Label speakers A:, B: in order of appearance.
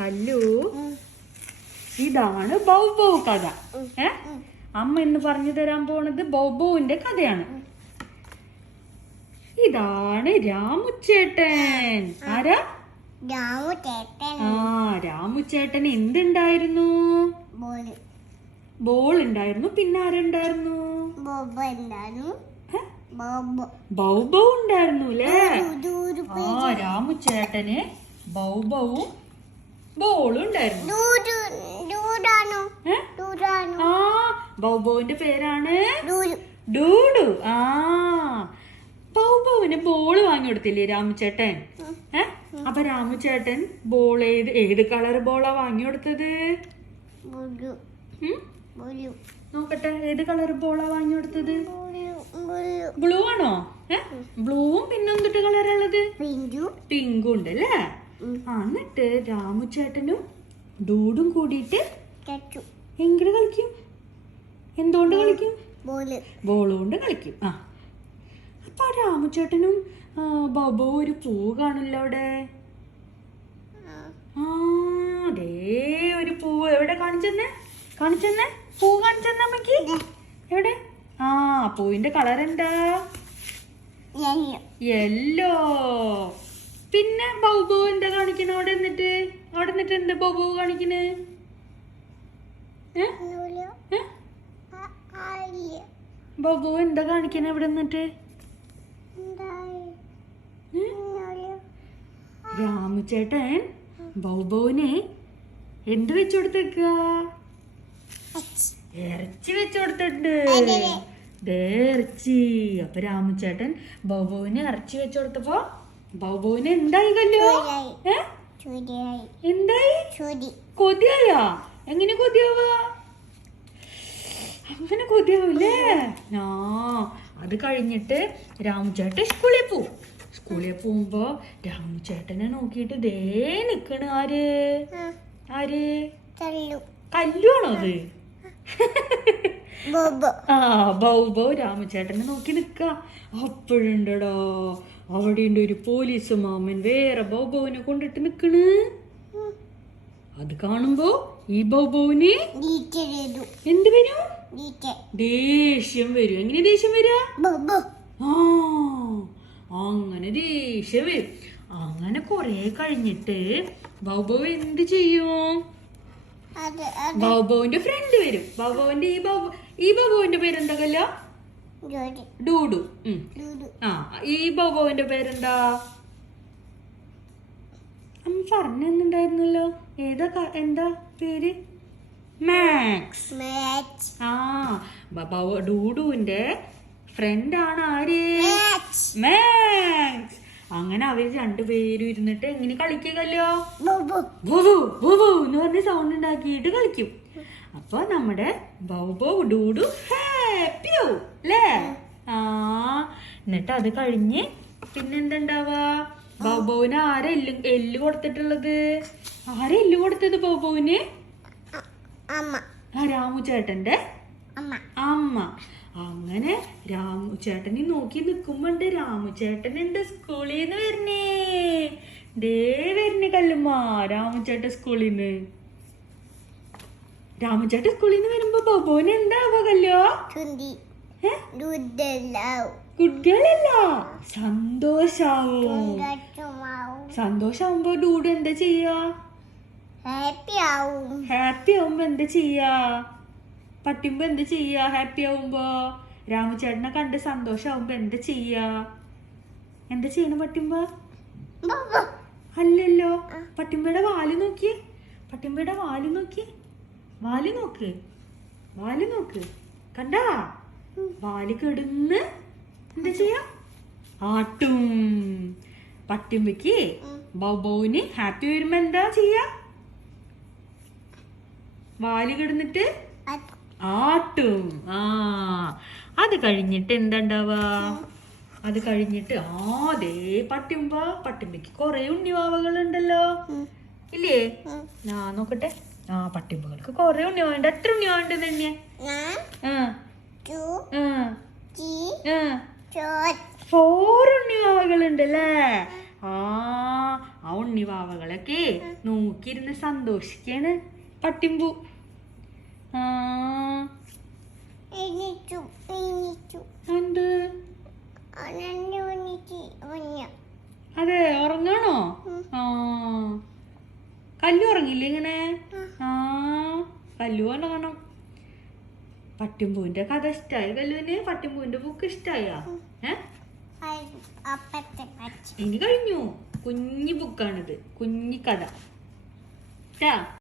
A: കല്ലു. ഇതാണ് ബൗബൗ കഥ. ഏ? അമ്മ ഇന്ന് പറഞ്ഞു തരാൻ പോണത് ബൗബൗവിന്റെ കഥയാണ്. ഇതാണ് രാമുച്ചേട്ടൻ. ആരാ?
B: രാമുചേട്ടൻ
A: ആ രാമുച്ചേട്ടൻ എന്തുണ്ടായിരുന്നു? ബോൾ. ഉണ്ടായിരുന്നു. പിന്നെ ആരുണ്ടായിരുന്നു?
B: ബൗബൗ
A: ഉണ്ടായിരുന്നു. അല്ലേ? ആ രാമുച്ചേട്ടന് ബൗബവും ബോളും ഉണ്ടായിരുന്നു ആ ബൗബൗവിന്റെ പേരാണ്? ഡൂഡു. ആ ബൗബൗവിന് ബോൾ വാങ്ങി കൊടുത്തില്ലേ രാമുചേട്ടൻ? ഏ? അപ്പൊ രാമുചേട്ടൻ ബോൾ ഏത് ഏത് കളർ ബോളാ വാങ്ങി കൊടുത്തത്? നോക്കട്ടെ ഏത് കളർ ബോളാ വാങ്ങി കൊടുത്തത്?
B: ബുലു
A: ആണോ ഏ? ബ്ലൂവും പിന്നെ കളറുള്ളത് കളർ ഉള്ളത്? പിങ്കും. ഉണ്ട് അല്ലേ? എന്നിട്ട് രാമുച്ചേട്ടനും ഡൂഡും കൂടിയിട്ട് എങ്ങനെ കളിക്കും? എന്തുകൊണ്ട് കളിക്കും? ബോൾ കൊണ്ട് കളിക്കും. ആ. അപ്പൊ രാമുച്ചേട്ടനും ബബു ഒരു പൂ കാണില്ല അവിടെ? ആ. ദേ ഒരു പൂ. എവിടെ കാണിച്ചെന്നേ? കാണിച്ചെന്നേ? പൂ കാണിച്ചെന്നേ അമ്മയ്ക്ക് എവിടെ? ആ പൂവിന്റെ കളർ എന്താ?
B: യെല്ലോ.
A: പിന്നെ ബൗബു എന്താ കാണിക്കണ? അവിടെ എന്നിട്ട് അവിടെ എന്നിട്ട് എന്താ ബൗബു കാണിക്കണേ? ബൗബു എന്താ കാണിക്കണേ ഇവിടെ നിന്നിട്ട്? രാമുചേട്ടൻ ബൗബുവിനെ എന്ത് വെച്ചു കൊടുത്തേക്ക? ഇറച്ചി. വെച്ചു കൊടുത്തിട്ടുണ്ട്. ഇറച്ചി. അപ്പൊ രാമുചേട്ടൻ ബൗബുവിനെ ഇറച്ചി വെച്ചു കൊടുത്തപ്പോ ബൗബോന് എന്തായി കല്ലോ എന്തായി? കൊതിയായോ? എങ്ങനെ കൊതിയാവാ? അങ്ങനെ കൊതിയാവൂലേ? ആ അത് കഴിഞ്ഞിട്ട് രാമുചേട്ടൻ സ്കൂളിൽ പോവും. സ്കൂളിൽ പോകുമ്പോ രാമുചേട്ടനെ നോക്കിയിട്ട് ദേ നിക്കണ്. ആര്? ആര്? കല്ലുവാണോ അത്? ആ ബൗബോ രാമചേട്ടനെ നോക്കി നിക്ക. അപ്പോഴുണ്ടടോ. അവിടെ ഉണ്ട് ഒരു പോലീസ് മാമൻ വേറെ ബൗബോവിനെ കൊണ്ടിട്ട് നിക്കണ്. അത് കാണുമ്പോ ഈ ബൗബോവിന് എന്ത് വരും? ദേഷ്യം വരും. എങ്ങനെ ദേഷ്യം വരാ? ആ അങ്ങനെ ദേഷ്യം വരും. അങ്ങനെ കൊറേ കഴിഞ്ഞിട്ട് ബൗബോ എന്ത് ചെയ്യും? ബൗബോവിന്റെ ഫ്രണ്ട് വരും. ബൗബോവിന്റെ ഈ ബൗബോ ഈ ബൗബോവിന്റെ പേരെന്താ കല്ലോ ഡൂഡു. ആ ഈ ബോബോവിന്റെ പേരെന്താ? അമ്മ പറഞ്ഞിട്ടുണ്ടായിരുന്നല്ലോ ഏതാ എന്താ പേര്? മാക്സ്. ആ ഡൂഡുവിന്റെ ഫ്രണ്ട് ഫ്രണ്ടാണ് ആര്? മാക്സ്. അങ്ങനെ അവർ രണ്ടുപേരും ഇരുന്നിട്ട് എങ്ങനെ
B: ബുബു
A: എന്ന് പറഞ്ഞ് സൗണ്ട് ഉണ്ടാക്കിയിട്ട് കളിക്കും. അപ്പൊ നമ്മുടെ ബൗബോ ഡൂഡു ഹാപ്പി ആവും അല്ലേ? ആ എന്നിട്ട് അത് കഴിഞ്ഞ് പിന്നെന്താണ്ടാവാ? ബൗബോവിന് ആരാ എല്ല് എല്ല് കൊടുത്തിട്ടുള്ളത്? ആരാ എല്ല് കൊടുത്തത് ബൗബോവിന് രാമു ചേട്ടന്റെ
B: അമ്മ.
A: അങ്ങനെ രാമു ചേട്ടനെ നോക്കി നിൽക്കുമ്പോണ്ട് രാമു ചേട്ടൻ ഉണ്ട് സ്കൂളിൽ നിന്ന് വരണേ? ഡേ വരണ കല്ലുമ്മ രാമു ചേട്ടൻ സ്കൂളിൽ നിന്ന് രാമു ചേട്ടൻ സ്കൂളിൽ നിന്ന് വരുമ്പോ ബബോന് കല്ലോ
B: ദൂതലാവും
A: ഗുഡ് ഗേൾ അല്ല സന്തോഷാവും? സന്തോഷാവുമ്പോ ഡൂഡ് എന്താ ചെയ്യാ?
B: ഹാപ്പി ആവും
A: ഹാപ്പി ആവുമ്പോ എന്താ ചെയ്യാ? പറ്റുമ്പോ എന്ത് ചെയ്യാ? ഹാപ്പി ആവുമ്പോ? രാമചേട്ടനെ കണ്ട് സന്തോഷാവുമ്പോ എന്ത് ചെയ്യാ? എന്താ ചെയ്യണ
B: പട്ടിമ്പ?
A: അല്ലല്ലോ. പട്ടിമ്പയുടെ വാൽ നോക്കിയേ. പട്ടിമ്പയുടെ വാൽ നോക്കി വാൽ നോക്ക്. വാൽ നോക്ക്. കണ്ടാ? വാൽ കെടുന്ന് എന്താ ചെയ്യാ? ആട്ടും. പട്ടിമ്പക്ക് ബൗബൗന് ഹാപ്പി വരുമ്പോ എന്താ ചെയ്യാ? വാൽ കിടന്നിട്ട് ആട്ടും. ആ അത് കഴിഞ്ഞിട്ട് എന്താ അത് കഴിഞ്ഞിട്ട് ആ ദേ പട്ടിമ്പക്ക് കൊറേ കുറെ ഉണ്ണിവാവകൾ ഉണ്ടല്ലോ ഇല്ലേ? ആ നോക്കട്ടെ. ആ പട്ടിമ്പകൾക്ക് കൊറേ ഉണ്ണിവാവുണ്ട് എത്ര ഉണ്ണിവാവുണ്ട് തന്നെ ഫോർ ഉണ്ണിവാവകൾ ഉണ്ടല്ലേ ആ ആ ഉണ്ണിവാവകളൊക്കെ നോക്കിയിരുന്ന് സന്തോഷിക്കാണ് പട്ടിമ്പു. അതെ ഉറങ്ങാണോ? ആ. കല്ലു ഉറങ്ങില്ലേ ഇങ്ങനെ? ആ. കല്ലു ഉറങ്ങണം പട്ടിമ്പൂവിന്റെ കഥ ഇഷ്ടായി? കല്ലുവിന് പട്ടിമ്പൂവിന്റെ ബുക്ക് ഇഷ്ടായാ? ഏ? ഇനി കഴിഞ്ഞു. കുഞ്ഞു ബുക്കാണിത് കുഞ്ഞി കഥ.